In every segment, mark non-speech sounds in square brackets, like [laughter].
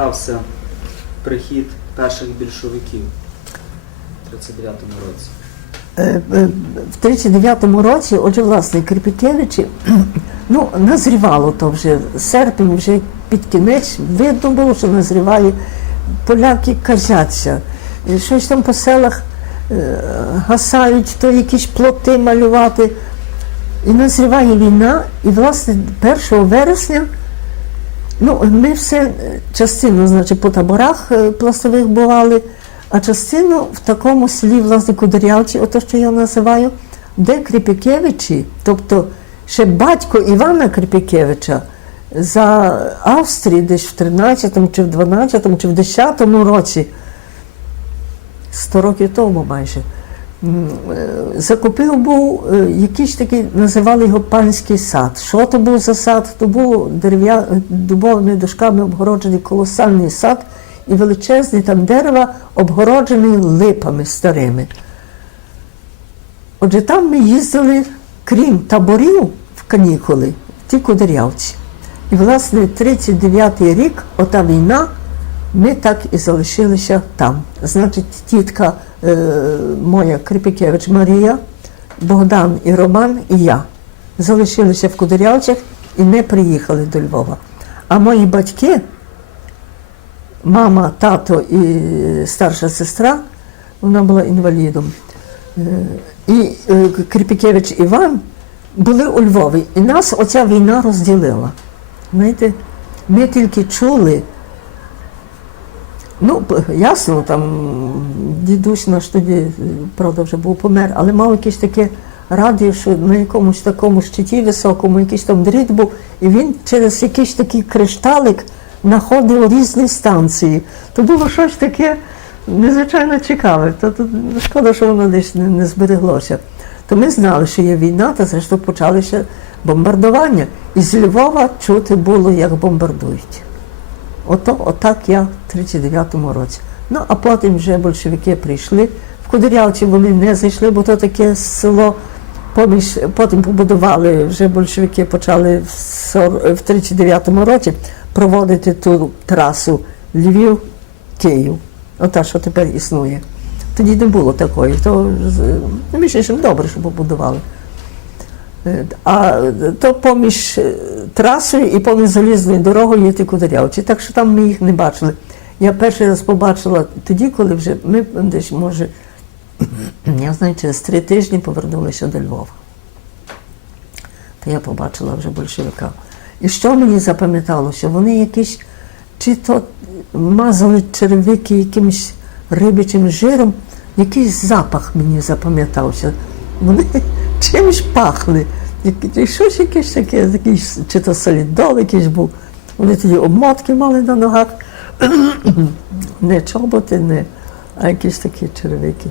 запам'ятався прихід перших більшовиків в 39-му році? Е, е, В 39-му році, отже, власне, Кріпікевичі, ну, назрівало то вже серпень, вже під кінець, видно було, що назріває. Поляки казяться, е, щось там по селах гасають, то якісь плоти малювати. І назріває війна, і, власне, 1 вересня Ну, ми все е, частину, значить, по таборах е, пластових бували, а частину в такому селі, власне, Кудрявці, ото що я називаю, де Кріпікевичі, тобто ще батько Івана Кріпікевича за Австрії десь в 13-му, чи в 12-му, чи в 10-му році, 100 років тому майже, закупив був е, якийсь такий, називали його панський сад. Що то був за сад? То був дерев'я, дубовими дошками обгороджений колосальний сад і величезний там дерева, обгороджений липами старими. Отже, там ми їздили, крім таборів в канікули, в ті кудрявці. І, власне, 39-й рік, ота війна, ми так і залишилися там. Значить, тітка е, моя Крипікевич Марія, Богдан і Роман, і я залишилися в Кудрявцях і не приїхали до Львова. А мої батьки, мама, тато і старша сестра, вона була інвалідом. Е, І е, Кріпікевич Іван були у Львові. І нас оця війна розділила. Знаєте, ми тільки чули. Ну, ясно, там дідусь наш тоді, е, правда, вже був помер, але мав якесь таке радіо, що на якомусь такому щиті високому, якийсь там дріт був, і він через якийсь такий кришталик знаходив різні станції. То було щось таке незвичайно цікаве. То, то шкода, що воно десь не, не збереглося. То ми знали, що є війна, та зрештою почалися бомбардування. І з Львова чути було, як бомбардують. Ото, отак я в 39-му році. Ну, а потім вже большевики прийшли. В Кудрявці вони не зайшли, бо то таке село. Поміж, потім побудували, вже большевики почали в, сор- в 39-му році проводити ту трасу Львів-Київ. Ота, що тепер існує. Тоді не було такої. То, ну, між добре, що побудували. А то поміж е, трасою і поміж залізною дорогою є ті кударявці. Так що там ми їх не бачили. Я перший раз побачила тоді, коли вже ми десь, може, я знаю, через три тижні повернулися до Львова. То я побачила вже большевика. І що мені запам'яталося? Вони якісь чи то мазали черевики якимось рибячим жиром, якийсь запах мені запам'ятався. Вони чимось пахли. Як- Щось якесь таке, якийсь, чи то солідол якийсь був. Вони тоді обмотки мали на ногах. [clears throat] Не чоботи, не, а якісь такі черевики.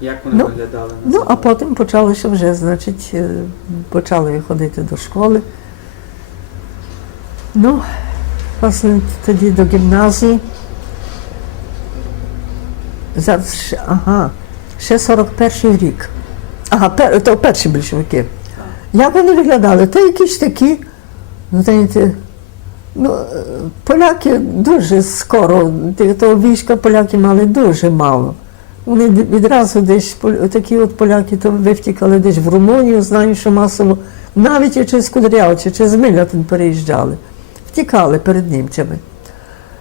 Як вони Ну, виглядали на Ну, а потім почалося вже, значить, е, почали ходити до школи. Ну, власне, тоді до гімназії. Зараз, ага, ще 41 рік. Ага, пер, то перші більшовики. Як вони виглядали? То якісь такі, ну, знаєте, ну, поляки дуже скоро, того війська поляки мали дуже мало. Вони відразу десь такі от поляки то вивтікали десь в Румунію, знаю, що масово, навіть через Кудрявці, через Милятин переїжджали, втікали перед німцями.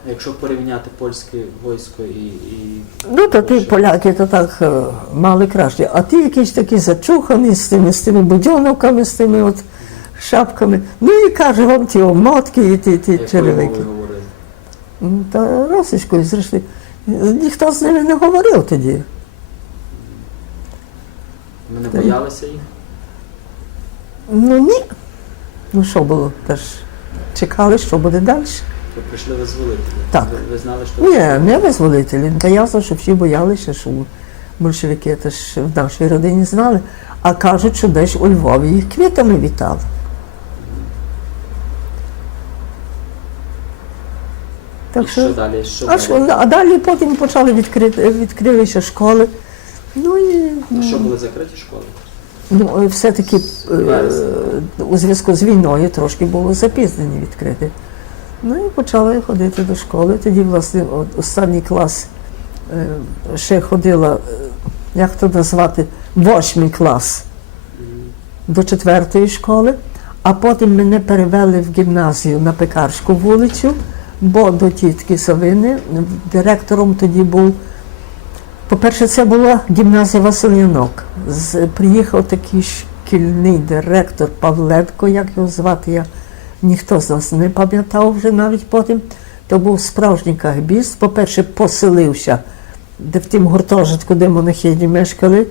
Якщо порівняти польське військо і, і Ну, то ті Польща. поляки то так е, мали краще. А ті якісь такі зачухані з тими, з тими будьоновками, з тими от шапками. Ну і каже, вам ті омотки і ті, ті черевики. Ну, Та російською зрішли. Ніхто з ними не говорив тоді. Ми не Та боялися їх? Ну ні. Ну що було? Теж чекали, що буде далі. Ви прийшли визволителі? Так. Ви, ви знали, що Ні, не визволителі. Та ясно, що всі боялися, що большевики теж в нашій родині знали. А кажуть, що десь у Львові їх квітами вітали. Так що що, далі? Що а, далі? що, а далі потім почали відкрити, відкрилися школи. Ну і А що були закриті школи? ну, все-таки е, у зв'язку з війною трошки було запізнені відкрити. Ну і почала я ходити до школи. Тоді, власне, останній клас е, ще ходила, е, як то назвати, восьмий клас до четвертої школи, а потім мене перевели в гімназію на Пекарську вулицю, бо до тітки Савини директором тоді був. По-перше, це була гімназія Василянок. Приїхав такий шкільний директор Павленко, як його звати, я ніхто з нас не пам'ятав вже навіть потім. То був справжній кагбіст. По-перше, поселився в тим гуртожитку, де монахині мешкали,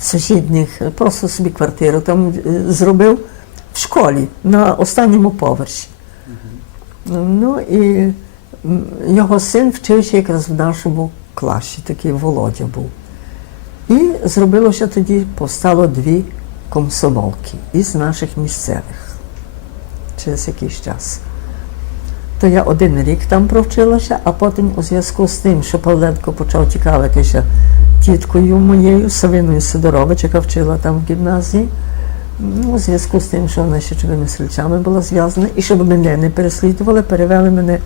сусідніх, просто собі квартиру там е, зробив в школі на останньому поверсі. Ну і його син вчився якраз в нашому класі, такий Володя був. І зробилося тоді, повстало дві комсомолки із наших місцевих через якийсь час. То я один рік там провчилася, а потім у зв'язку з тим, що Павленко почав цікавитися тіткою моєю, Савиною Сидорович, яка вчила там в гімназії, ну, у зв'язку з тим, що вона ще чоловіми стрільцями була зв'язана, і щоб мене не переслідували, перевели мене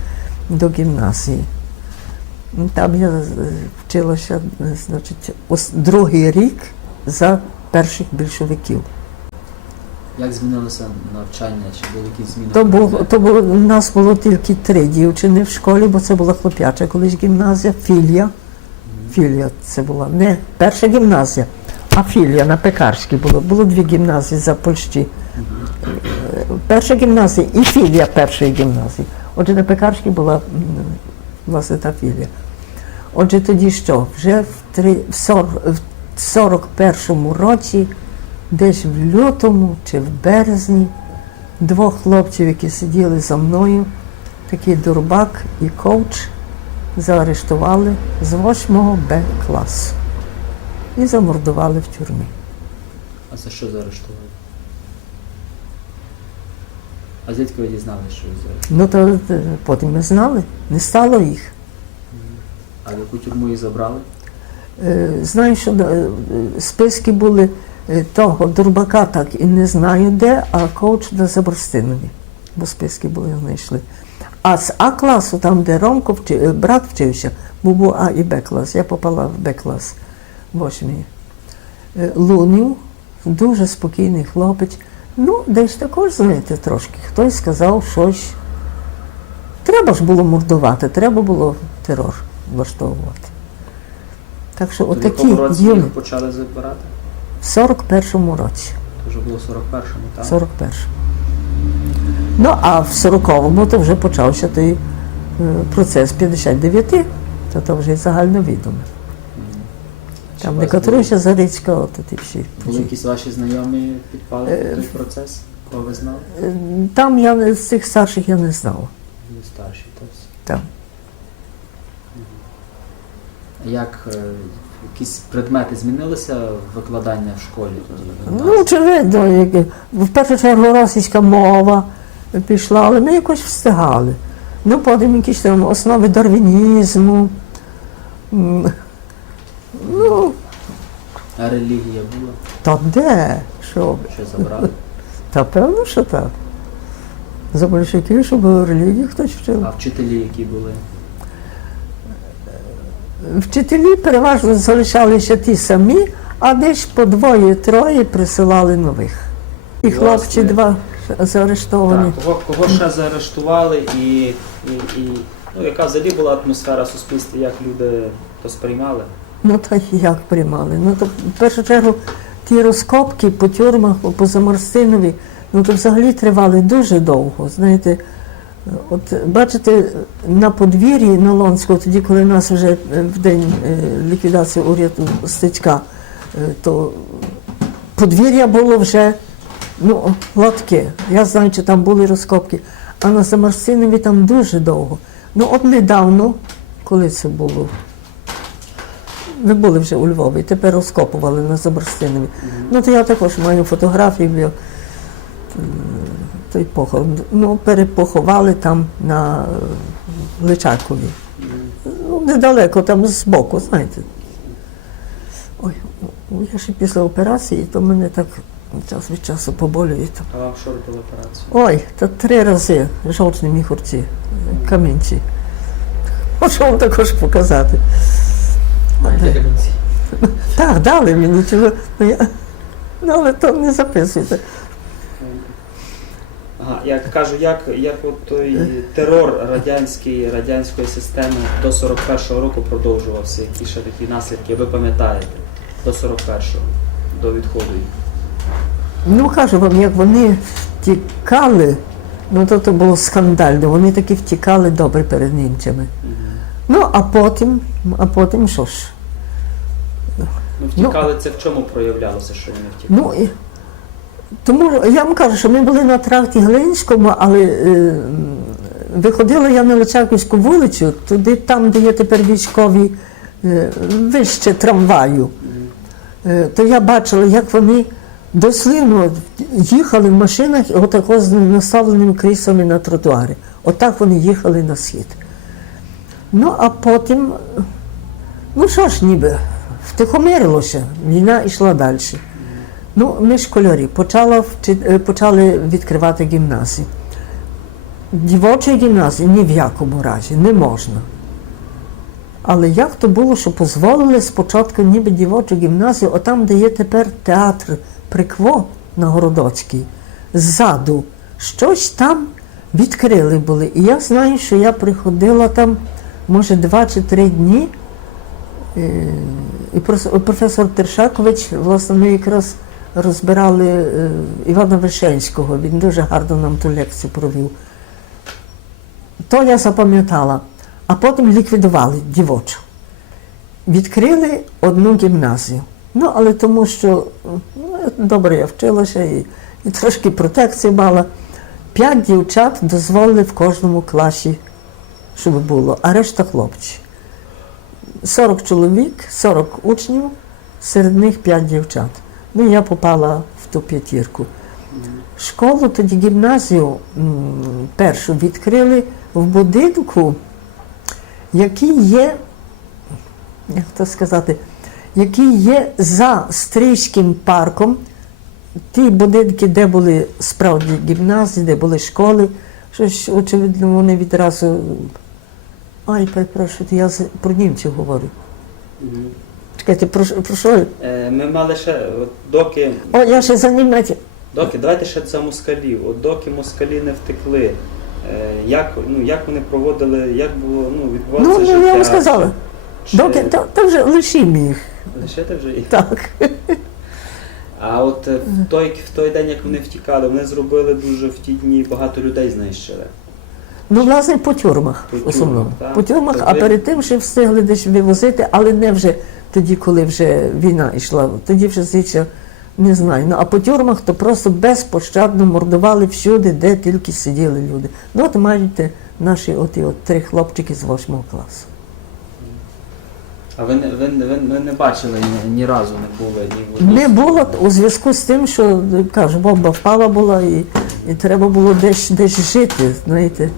до гімназії. Там я вчилася, значить, другий рік за перших більшовиків. Як змінилося навчання? Чи були якісь зміни? То був, то було, у нас було тільки три дівчини в школі, бо це була хлоп'яча колись гімназія, філія. Філія це була не перша гімназія, а філія на Пекарській було. Було дві гімназії за Польщі. Перша гімназія і філія першої гімназії. Отже, на Пекарській була власне та філія. Отже, тоді що? Вже в, три, в, сор, в 41-му році, десь в лютому чи в березні, двох хлопців, які сиділи за мною, такий дурбак і коуч, заарештували з 8-го Б класу і замордували в тюрмі. А за що заарештували? А звідки ви дізналися, що ви заарештували? Ну то е, потім ми знали, не стало їх. А в яку тюрму їх забрали? Е, Знаю, що е, списки були е, того Дурбака, так і не знаю де, а коуч на Заборстинові, бо списки були знайшли. А з А класу, там, де Ромко вчи, е, брат вчився, був був А і Б клас. Я попала в Б клас восьмий. Е, Лунів, дуже спокійний хлопець. Ну, десь також, знаєте, трошки. Хтось сказав щось. Треба ж було мордувати, треба було терор влаштовувати. Так що То в якому році їх почали забирати? в 41-му році. То вже було в 41-му, так? 41-му. Ну, а в 40-му то вже почався той е, процес 59, то то вже й загальновідоме. Там не вас Катруся Зарицька, от ті всі. Були якісь ваші знайомі підпали Е, під той процес? Кого ви знали? Е, Там я не- з цих старших я не знала. Були старші, тобто. Там. Як е, якісь предмети змінилися викладання в школі? Ну, очевидно, як- в першу чергу російська мова пішла, але ми якось встигали. Ну, потім якісь там основи дарвінізму. М, Ну, А релігія була? та де? Що? ви? Що забрали? Та певно, що так. За большевиків, щоб релігію хтось вчив. А вчителі, які були? Вчителі переважно залишалися ті самі, а десь по двоє-троє присилали нових. І хлопці два заарештовані. Так, кого, кого ще заарештували і, і, і ну, яка взагалі була атмосфера суспільства, як люди то сприймали? Ну та як приймали? Ну то в першу чергу ті розкопки по тюрмах, по Замарстинові, ну то взагалі тривали дуже довго. Знаєте, от бачите, на подвір'ї на Лонського, тоді, коли нас вже е, в день е, ліквідації уряду Стечка, е, то подвір'я було вже ну, гладке. Я знаю, що там були розкопки, а на Замарстинові там дуже довго. Ну от недавно, коли це було? Ви були вже у Львові, тепер розкопували на Заборстинові. Ну, то я також маю фотографії, той похорон. Ну, перепоховали там на е, Личакові. Ну, недалеко, там збоку, знаєте. Ой, я ще після операції, то мене так час від часу поболює там. А вам що робили операцію? Ой, та три рази жовчні міхурці, камінці. Можу вам також показати. Так, дали мені чого. Ну, ну але то не записуйте. Ага, я кажу, як, як от той терор радянський, радянської системи до 41-го року продовжувався, які ще такі наслідки, ви пам'ятаєте, до 41-го, до відходу їх. Ну, кажу вам, як вони втікали, ну то, то було скандально. Вони таки втікали добре перед німцями. Ну, а потім, а потім що ж? Ну, втікали, це в чому проявлялося, що вони втікали? Ну, тому я вам кажу, що ми були на тракті Глинському, але е, виходила я на Личаківську вулицю, туди, там, де є тепер військові е, вище трамваю. Е, то я бачила, як вони дослівно їхали в машинах отако з наставленими кріслами на тротуарі. Отак вони їхали на схід. Ну, а потім, ну що ж, ніби, втихомирилося, війна йшла далі. Ну, ми школярі почала е, почали відкривати гімназії. Дівочої гімназії ні в якому разі не можна. Але як то було, що дозволили спочатку ніби дівочу гімназію, отам, де є тепер театр Прикво на Городоцькій, ззаду, щось там відкрили були. І я знаю, що я приходила там, може, два чи три дні. Е, І професор Тершакович, власне, ми якраз розбирали е, Івана Вишенського. Він дуже гарно нам ту лекцію провів. То я запам'ятала. А потім ліквідували дівочу. Відкрили одну гімназію. Ну, але тому що ну, добре я вчилася і, і трошки протекції мала. П'ять дівчат дозволили в кожному класі, щоб було, а решта хлопці. 40 чоловік, 40 учнів, серед них 5 дівчат. Ну, я попала в ту п'ятірку. Школу, тоді гімназію першу відкрили в будинку, який є, як то сказати, який є за Стрийським парком. Ті будинки, де були справді гімназії, де були школи, щось, очевидно, вони відразу. Ай, перепрошую, я про німців говорю. Чекайте, про, про що? Е, Ми мали ще, от, доки, О, я ще за німець. доки, давайте ще це москалів. От доки москалі не втекли, е, як, ну, як вони проводили, як було, ну, Ну, відбувалося ну, життя? я вам сказала. Чи- Доки, та, та вже лишимо їх. Лишити вже їх? Так. А от е, в той, в той день, як вони втікали, вони зробили дуже в ті дні багато людей знищили. Ну, власне, по тюрмах По основному. тюрмах. По тюрмах, а Тобто- перед тим ще встигли десь вивозити, але не вже тоді, коли вже війна йшла. Тоді вже здається, не знаю. Ну а по тюрмах то просто безпощадно мордували всюди, де тільки сиділи люди. Ну от маєте наші оті от три хлопчики з восьмого класу. А ви не, ви, ви, ви не бачили ні, ні разу не були ні в Не було у зв'язку з тим, що кажу, бомба впала була і, і треба було десь десь жити, знаєте.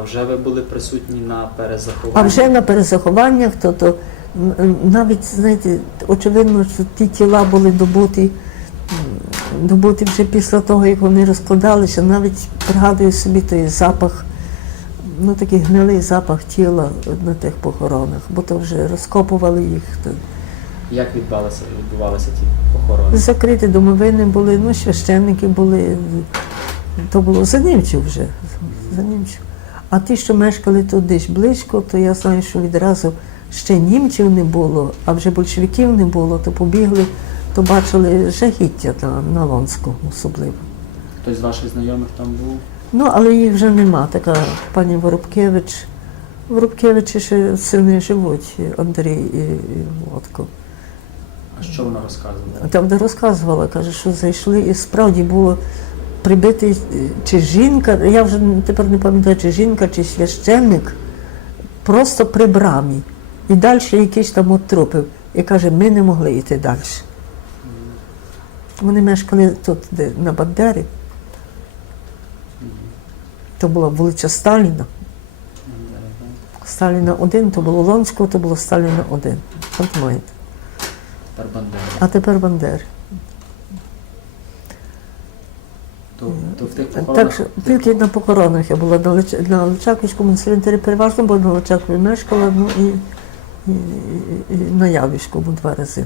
А, вже ви були присутні на перезахованні? А вже на перезахованнях, то, навіть, знаєте, очевидно, що ті тіла були добуті, добуті вже після того, як вони розкладалися, навіть пригадую собі той запах, ну такий гнилий запах тіла на тих похоронах, бо то вже розкопували їх. То Як відбувалися, відбувалися ті похорони? Закриті домовини були, ну, священники були. То було за німців вже. За німців. А ті, що мешкали тут десь близько, то я знаю, що відразу ще німців не було, а вже большевиків не було, то побігли, то бачили жахіття на, на Лонську особливо. Хтось з ваших знайомих там був? Ну, але їх вже нема. Така пані Воробкевич. Воробкевичі ще сини живуть, Андрій і, і Водко. А що вона розказувала? Там, де розказувала, каже, що зайшли, і справді було прибитий е, чи жінка, я вже тепер не пам'ятаю, чи жінка, чи священник, просто при брамі. І далі якісь там от трупи. І каже, ми не могли йти далі. Вони мешкали тут, де, на Бандері. То була вулиця Сталіна. Сталіна 1, то було Лонського, то було Сталіна 1. От маєте. а тепер Бандер. То, то в тих Так що тільки на похоронах я була на, Лич... на Личаківському цвинтарі переважно, бо на Личакові мешкала, ну і, і, і, і на Явівському два рази.